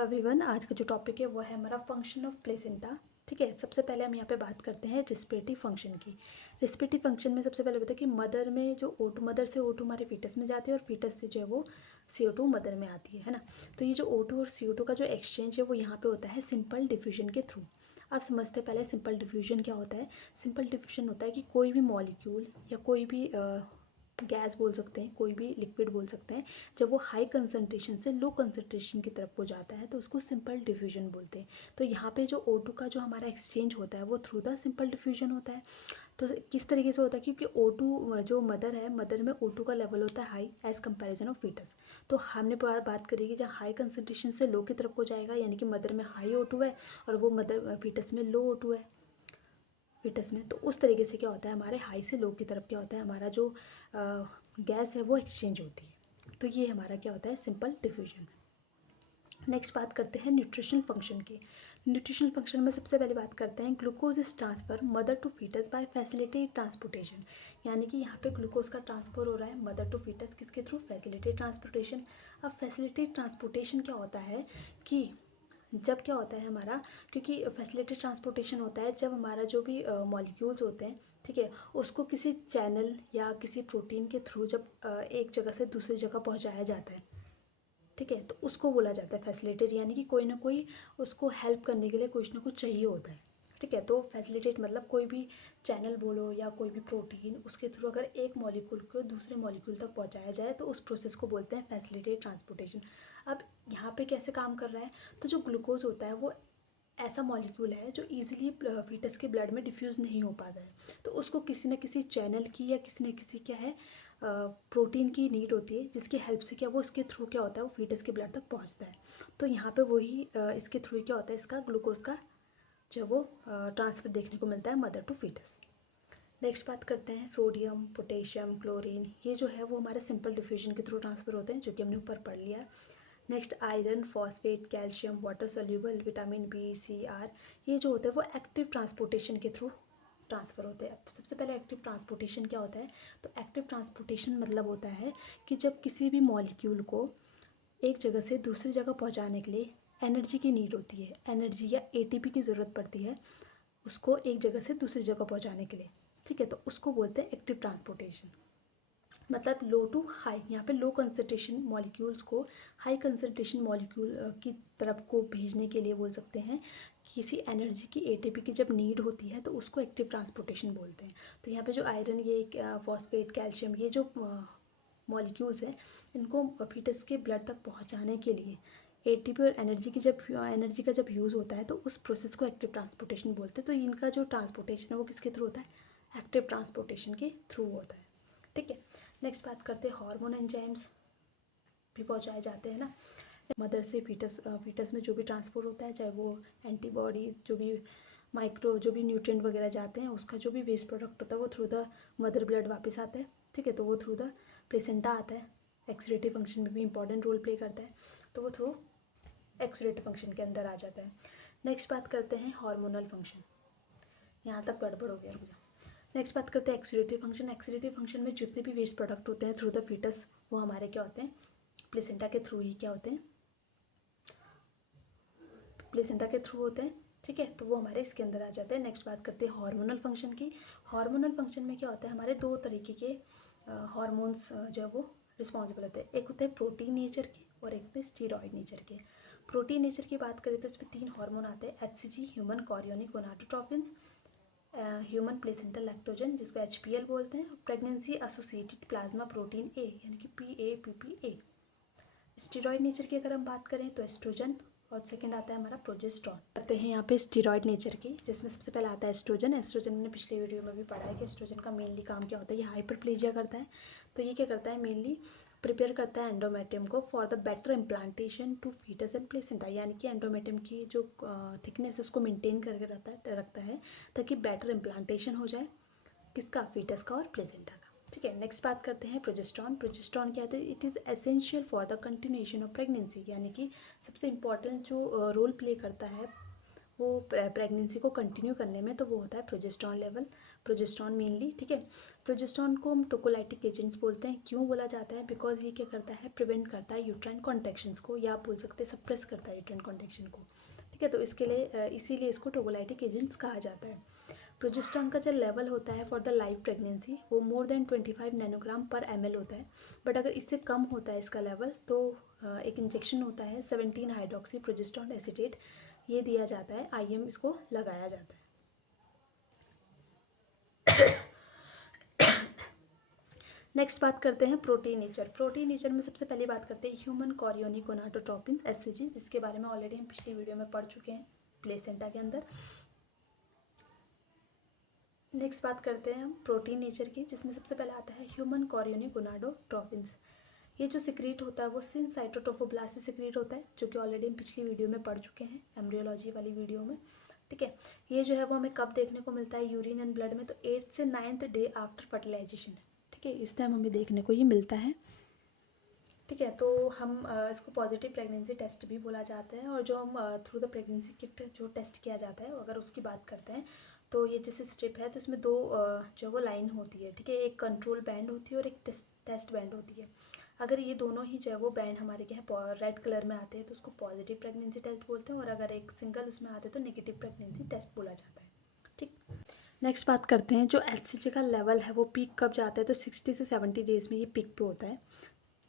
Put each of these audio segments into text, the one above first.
Everyone, आज का जो टॉपिक है वो है हमारा फंक्शन ऑफ प्लेसेंटा। ठीक है, सबसे पहले हम यहाँ पे बात करते हैं रिस्पिरेटरी फंक्शन की। रिस्पिरेटरी फंक्शन में सबसे पहले बताया कि मदर में जो O2 मदर से O2 हमारे फीटस में जाती है और फीटस से जो है वो CO2 मदर में आती है ना। तो ये जो O2 और CO2 का जो एक्सचेंज है वो यहाँ पे होता है सिंपल डिफ्यूजन के थ्रू। आप समझते पहले सिंपल डिफ्यूजन क्या होता है। सिंपल डिफ्यूजन होता है कि कोई भी मॉलिक्यूल या कोई भी गैस बोल सकते हैं, कोई भी लिक्विड बोल सकते हैं, जब वो हाई कंसनट्रेशन से लो कंसनट्रेशन की तरफ को जाता है तो उसको सिंपल डिफ्यूजन बोलते हैं। तो यहाँ पे जो O2 का जो हमारा एक्सचेंज होता है वो थ्रू द सिंपल डिफ्यूजन होता है। तो किस तरीके से होता है, क्योंकि O2 जो मदर है, मदर में O2 का लेवल होता है high as comparison of foetus. तो हमने बात करी कि जब हाई कंसनट्रेशन से लो की तरफ को जाएगा, यानी कि मदर में हाई O2 है और वो मदर फीटस में लो O2 है फीटस में। तो उस तरीके से क्या होता है, हमारे हाई से लो की तरफ क्या होता है, हमारा जो गैस है वो एक्सचेंज होती है। तो ये हमारा क्या होता है, सिंपल डिफ्यूजन। नेक्स्ट बात करते हैं न्यूट्रिशनल फंक्शन की। न्यूट्रिशनल फंक्शन में सबसे पहले बात करते हैं glucose is transfer mother to foetus by facilitated transportation. यानी कि यहाँ पे ग्लूकोज का ट्रांसफर हो रहा है मदर टू फीटस, किसके थ्रू, फैसिलिटेटेड ट्रांसपोर्टेशन। अब फैसिलिटेटेड ट्रांसपोर्टेशन क्या होता है कि जब क्या होता है हमारा, क्योंकि फैसिलिटेटेड ट्रांसपोर्टेशन होता है जब हमारा जो भी मॉलिक्यूल्स होते हैं, ठीक है, उसको किसी चैनल या किसी प्रोटीन के थ्रू जब एक जगह से दूसरी जगह पहुंचाया जाता है, ठीक है, तो उसको बोला जाता है फैसिलिटेट। यानी कि कोई ना कोई उसको हेल्प करने के लिए कुछ ना कुछ चाहिए होता है, ठीक है। तो फैसिलिटेट मतलब कोई भी चैनल बोलो या कोई भी प्रोटीन, उसके थ्रू अगर एक मॉलिक्यूल को दूसरे मॉलिक्यूल तक पहुंचाया जाए तो उस प्रोसेस को बोलते हैं फैसिलिटेट ट्रांसपोर्टेशन। अब यहाँ पे कैसे काम कर रहा है, तो जो ग्लूकोज होता है वो ऐसा मॉलिक्यूल है जो इजीली फीटस के ब्लड में डिफ्यूज़ नहीं हो पाता है। तो उसको किसी न किसी चैनल की या किसी न किसी क्या है प्रोटीन की नीड होती है, जिसकी हेल्प से क्या वो इसके थ्रू क्या होता है, वो फीटस के ब्लड तक पहुंचता है। तो यहाँ पे वही इसके थ्रू क्या होता है, इसका ग्लूकोज का जो वो ट्रांसफर देखने को मिलता है मदर टू फीटस। नेक्स्ट बात करते हैं सोडियम, पोटेशियम, क्लोरीन, ये जो है वो हमारे सिंपल डिफ्यूजन के थ्रू ट्रांसफर होते हैं, जो कि हमने ऊपर पढ़ लिया। Next iron, phosphate, calcium, water soluble, vitamin B, C, R, ये जो होते हैं वो एक्टिव ट्रांसपोर्टेशन के थ्रू ट्रांसफ़र होते हैं। सबसे पहले एक्टिव ट्रांसपोर्टेशन क्या होता है, तो एक्टिव ट्रांसपोर्टेशन मतलब होता है कि जब किसी भी मॉलिक्यूल को एक जगह से दूसरी जगह पहुंचाने के लिए एनर्जी की नीड होती है, एनर्जी या एटीपी की ज़रूरत पड़ती है उसको एक जगह से दूसरी जगह पहुंचाने के लिए, ठीक है, तो उसको बोलते हैं एक्टिव ट्रांसपोर्टेशन। मतलब लो टू हाई, यहाँ पे लो कंसनट्रेशन मॉलिक्यूल्स को हाई कंसनट्रेशन मॉलिक्यूल की तरफ को भेजने के लिए बोल सकते हैं। किसी एनर्जी की एटीपी की जब नीड होती है तो उसको एक्टिव ट्रांसपोर्टेशन बोलते हैं। तो यहाँ पे जो आयरन, ये फॉस्फेट, कैल्शियम, ये जो मॉलिक्यूल्स हैं, इनको फीटस के ब्लड तक पहुँचाने के लिए एटीपी और एनर्जी का जब यूज़ होता है तो उस प्रोसेस को एक्टिव ट्रांसपोर्टेशन बोलते हैं। तो इनका जो ट्रांसपोर्टेशन है वो किसके थ्रू होता है, एक्टिव ट्रांसपोर्टेशन के थ्रू होता है, ठीक है। नेक्स्ट बात करते हैं हार्मोन एंजाइम्स भी पहुंचाए जाते हैं ना मदर से फीटस में, जो भी ट्रांसपोर्ट होता है, चाहे वो एंटीबॉडीज, जो भी माइक्रो, जो भी न्यूट्रिएंट वगैरह जाते हैं, उसका जो भी वेस्ट प्रोडक्ट होता है वो थ्रू द मदर ब्लड वापस आता है, ठीक है, तो वो थ्रू द प्लेसेंटा आता है। एक्सुडेटिव फंक्शन में भी इंपॉर्टेंट रोल प्ले करता है, तो वो थ्रू एक्सुडेटिव फंक्शन के अंदर आ जाता है। नेक्स्ट बात करते हैं हार्मोनल फंक्शन, यहाँ तक गड़बड़ हो गया, रुक जाओ। नेक्स्ट बात करते हैं एक्सुडेटिव फंक्शन। एक्सुडेटिव फंक्शन में जितने भी वेस्ट प्रोडक्ट होते हैं थ्रू द फीटस, वो हमारे क्या होते हैं, प्लेसेंटा के थ्रू ही क्या होते हैं, प्लेसेंटा के थ्रू होते हैं, ठीक है, तो वो हमारे इसके अंदर आ जाते हैं। नेक्स्ट बात करते हैं हार्मोनल फंक्शन की। हार्मोनल फंक्शन में क्या होता है, हमारे दो तरीके के हार्मोन्स जो है वो रिस्पॉन्सिबल होते हैं। एक होते हैं प्रोटीन नेचर के और एक होते हैं स्टीरॉयड नेचर के। प्रोटीन नेचर की बात करें तो इसमें 3 हार्मोन आते हैं, HCG human chorionic gonadotropins, human placental lactogen जिसको HPL बोलते हैं, pregnancy associated plasma protein A यानी कि PAPPA। स्टेरॉयड नेचर की अगर हम बात करें तो एस्ट्रोजन, और सेकंड आता है हमारा प्रोजेस्टेरॉन। करते हैं यहाँ पे स्टेरॉयड नेचर की, जिसमें सबसे पहले आता है एस्ट्रोजन। एस्ट्रोजन ने पिछले वीडियो में भी पढ़ा है कि एस्ट्रोजन का मेनली काम क्या होता है, ये हाइपरप्लेजिया करता है। तो ये क्या करता है, मेनली प्रिपेयर करता है एंडोमेट्रियम को for the better implantation to foetus and placenta, यानी कि एंडोमेट्रियम की जो थिकनेस है उसको मेंटेन करके रखता है ताकि बेटर इम्प्लांटेशन हो जाए, किसका, फीटस का और प्लेसेंटा का, ठीक है। नेक्स्ट बात करते हैं प्रोजेस्टेरॉन। प्रोजेस्टेरॉन क्या है, it is essential for the continuation of pregnancy, यानी कि सबसे इम्पॉर्टेंट जो रोल प्ले करता है वो प्रेगनेंसी को कंटिन्यू करने में, तो वो होता है प्रोजेस्टेरॉन लेवल। प्रोजेस्टेरॉन मेनली, ठीक है। प्रोजेस्टेरॉन को हम टोकोलाइटिक एजेंट्स बोलते हैं। क्यों बोला जाता है? बिकॉज ये क्या करता है, प्रिवेंट करता है यूट्राइन कॉन्ट्रैक्शंस को, या आप बोल सकते हैं सप्रेस करता है यूट्राइन कॉन्ट्रैक्शन को, ठीक है। तो इसके लिए इसीलिए इसको टोकोलाइटिक एजेंट्स कहा जाता है। प्रोजेस्टेरॉन का जो लेवल होता है फॉर द लाइव प्रेगनेंसी वो मोर देन 25 नैनोग्राम पर ml होता है। बट अगर इससे कम होता है इसका लेवल तो एक इंजेक्शन होता है 17 हाइड्रोक्सी प्रोजेस्टेरॉन एसीटेट, ये दिया जाता है, IM इसको लगाया जाता है। नेक्स्ट बात करते हैं प्रोटीन नेचर। प्रोटीन नेचर में सबसे पहले बात करते हैं ह्यूमन कॉरियोनिक गोनाडोट्रोपिन HCG, जिसके बारे में ऑलरेडी हम पिछली वीडियो में पढ़ चुके हैं प्लेसेंटा के अंदर। नेक्स्ट बात करते हैं हम प्रोटीन नेचर की, जिसमें सबसे पहले आता है ह्यूमन कॉरियोनिक गोनाडोट्रोपिन्स। ये जो सिक्रीट होता है वो सिनसाइटोट्रोफोब्लास्ट से सिक्रीट होता है, जो कि ऑलरेडी हम पिछली वीडियो में पढ़ चुके हैं, एम्ब्रियोलॉजी वाली वीडियो में, ठीक है। ये जो है वो हमें कब देखने को मिलता है यूरिन एंड ब्लड में? तो 8 से 9th डे आफ्टर फर्टिलाइजेशन, ठीक है, इस टाइम हमें देखने को ये मिलता है, ठीक है। तो हम इसको पॉजिटिव प्रेगनेंसी टेस्ट भी बोला जाता है। और जो हम थ्रू द प्रेगनेंसी किट जो टेस्ट किया जाता है, अगर उसकी बात करते हैं तो ये जैसे स्ट्रिप है, तो इसमें दो जो वो लाइन होती है, ठीक है, एक कंट्रोल बैंड होती है और एक टेस्ट बैंड होती है। अगर ये दोनों ही जो है वो बैंड हमारे क्या है रेड कलर में आते हैं तो उसको पॉजिटिव प्रेगनेंसी टेस्ट बोलते हैं, और अगर एक सिंगल उसमें आते हैं तो नेगेटिव प्रेगनेंसी टेस्ट बोला जाता है, ठीक। नेक्स्ट बात करते हैं जो HCG का लेवल है वो पीक कब जाता है? तो 60 से 70 डेज में ये पीक पे होता है।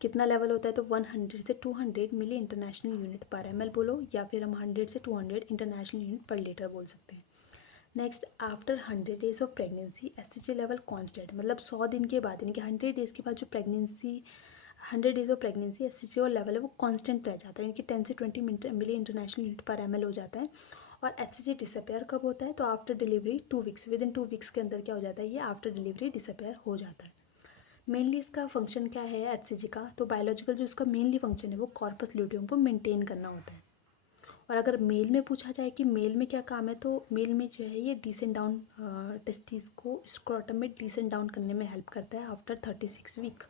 कितना लेवल होता है? तो 100 से 200 मिली इंटरनेशनल यूनिट पर ml बोलो, या फिर हम 100 से 200 इंटरनेशनल यूनिट पर लीटर बोल सकते हैं। Next, after 100 days of pregnancy HCG level constant, मतलब 100 दिन के बाद, यानी कि 100 डेज़ के बाद जो pregnancy 100 days of pregnancy HCG और लेवल है वो कांस्टेंट रह जाता है, यानी कि 10 से 20 मिली इंटरनेशनल यूनिट पर ml हो जाता है। और HCG डिसअपेयर कब होता है? तो after delivery 2 weeks, with in 2 weeks के अंदर क्या हो जाता है, ये आफ्टर डिलीवरी डिसअपेयर हो जाता है। मेनली इसका फंक्शन क्या है HCG का? तो बायोलॉजिकल जो इसका मेनली फंक्शन है वो कॉर्पस ल्यूटियम को मेंटेन करना होता है। और अगर मेल में पूछा जाए कि मेल में क्या काम है, तो मेल में जो है ये डिसेंट डाउन टेस्टिस को स्क्रोटम में डिसेंट डाउन करने में हेल्प करता है आफ्टर 36 वीक।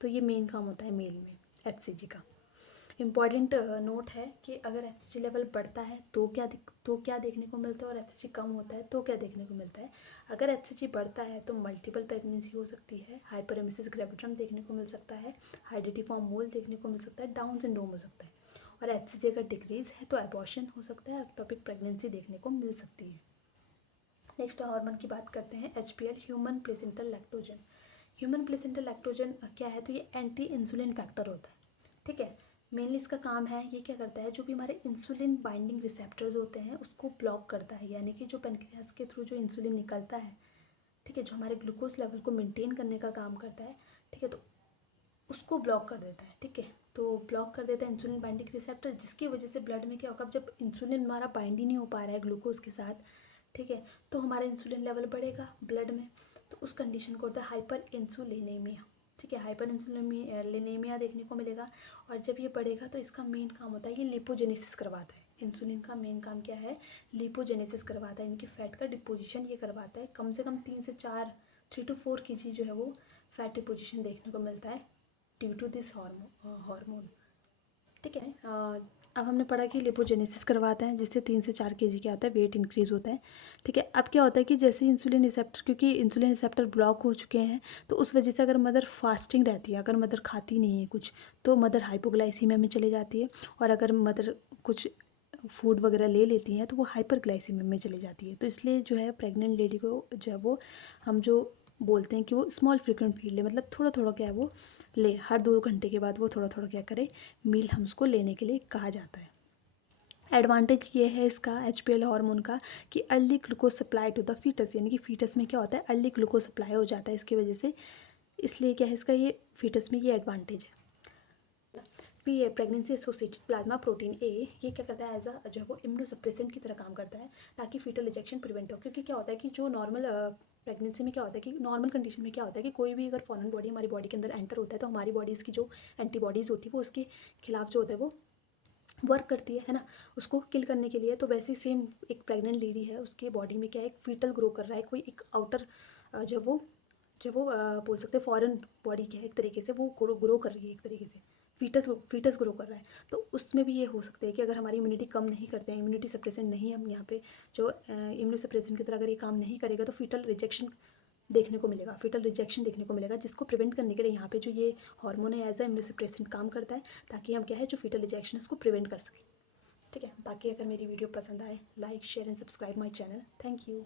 तो ये मेन काम होता है मेल में HCG का। इम्पॉर्टेंट नोट है कि अगर HCG लेवल बढ़ता है तो क्या देखने को मिलता है, और HCG कम होता है तो क्या देखने को मिलता है। अगर HCG बढ़ता है तो मल्टीपल प्रेगनेंसी हो सकती है, हाइपरेमेसिस ग्रेविट्रम देखने को मिल सकता है, हाइड्रेटिफॉर्म मोल देखने को मिल सकता है, डाउन सिंड्रोम हो सकता है। और HCG अगर डिक्रीज है तो एबॉर्शन हो सकता है, एक्टोपिक प्रेगनेंसी देखने को मिल सकती है। नेक्स्ट हार्मोन की बात करते हैं HPL, human placental lactogen. Human placental lactogen क्या है? तो ये एंटी इंसुलिन फैक्टर होता है, ठीक है। मेनली इसका काम है, ये क्या करता है, जो भी हमारे इंसुलिन बाइंडिंग रिसेप्टर्स होते हैं उसको ब्लॉक करता है, यानी कि जो पेनक्रियास के थ्रू जो इंसुलिन निकलता है, ठीक है, जो हमारे ग्लूकोज लेवल को मेंटेन करने का काम करता है, ठीक है, तो उसको ब्लॉक कर देता है, ठीक है। तो ब्लॉक कर देता है इंसुलिन बाइंडिंग रिसेप्टर, जिसकी वजह से ब्लड में क्या होगा, जब इंसुलिन हमारा बाइंड ही नहीं हो पा रहा है ग्लूकोज के साथ, ठीक है, तो हमारा इंसुलिन लेवल बढ़ेगा ब्लड में, तो उस कंडीशन को होता है हाइपर इंसुलिनेमिया, ठीक है, हाइपर इंसुलिनेमिया देखने को मिलेगा। और जब ये बढ़ेगा तो इसका मेन काम होता है ये लिपोजेनेसिस करवाता है। इंसुलिन का मेन काम क्या है? लिपोजेनेसिस करवाता है, इनकी फैट का डिपोजिशन ये करवाता है। कम से कम 3 to 4 kg जो है वो फैट डिपोजिशन देखने को मिलता है ड्यू टू दिस हार्मोन, ठीक है। अब हमने पढ़ा कि लिपोजेनेसिस करवाता है, जिससे 3 से 4 kg क्या होता है, वेट इंक्रीज़ होता है, ठीक है। अब क्या होता है कि जैसे इंसुलिन रिसेप्टर, क्योंकि इंसुलिन रिसेप्टर ब्लॉक हो चुके हैं, तो उस वजह से अगर मदर फास्टिंग रहती है, अगर मदर खाती नहीं है कुछ, तो मदर हाइपोग्लाइसीमिया में चली जाती है। और अगर मदर कुछ फूड वगैरह ले लेती हैं तो वो हाइपरग्लाइसीमिया में चली जाती है। तो इसलिए जो है प्रेग्नेंट लेडी को जो है वो हम जो बोलते हैं कि वो स्मॉल फ्रीक्वेंट फीड ले, मतलब थोड़ा थोड़ा क्या है वो ले, हर 2 घंटे के बाद वो थोड़ा थोड़ा क्या करे, मील हम उसको लेने के लिए कहा जाता है। एडवांटेज ये है इसका HPL हार्मोन का कि early glucose supply to the foetus, यानी कि फीटस में क्या होता है, अर्ली ग्लूकोज सप्लाई हो जाता है इसकी वजह से, इसलिए क्या है इसका ये फीटस में ये एडवांटेज है। P A pregnancy associated plasma protein A, ये क्या करता है, एज अ जो है वो इम्यूनोसप्रेसेंट की तरह काम करता है, ताकि फीटल रिजेक्शन प्रिवेंट हो। क्योंकि क्या होता है कि जो नॉर्मल प्रेगनेंसी में क्या होता है कि नॉर्मल कंडीशन में क्या होता है कि कोई भी अगर फॉरेन बॉडी हमारी बॉडी के अंदर एंटर होता है तो हमारी बॉडीज़ की जो एंटीबॉडीज़ होती है वो उसके खिलाफ जो होता है वो वर्क करती है ना, उसको किल करने के लिए। तो वैसे ही सेम एक प्रेग्नेंट लेडी है, उसके बॉडी में क्या है, एक फीटल ग्रो कर रहा है, कोई एक आउटर जो वो बोल सकते हैं फॉरेन बॉडी क्या है, एक तरीके से वो ग्रो कर रही है एक तरीके से, फीटस ग्रो कर रहा है, तो उसमें भी ये हो सकता है कि अगर हमारी इम्यूनिटी कम नहीं करते हैं, इम्यूनिटी सप्रेशन नहीं है हम यहाँ पे, जो इम्यूनो सप्रेशन की तरह अगर ये काम नहीं करेगा तो फीटल रिजेक्शन देखने को मिलेगा, फीटल रिजेक्शन देखने को मिलेगा, जिसको प्रिवेंट करने के लिए यहाँ पे जो ये हार्मोन है एज अ इम्यूनो सप्रेशन काम करता है, ताकि हम क्या है जो फीटल रिजेक्शन है उसको प्रिवेंट कर सकें। ठीक है, बाकी अगर मेरी वीडियो पसंद आए, like share and subscribe my channel. Thank you.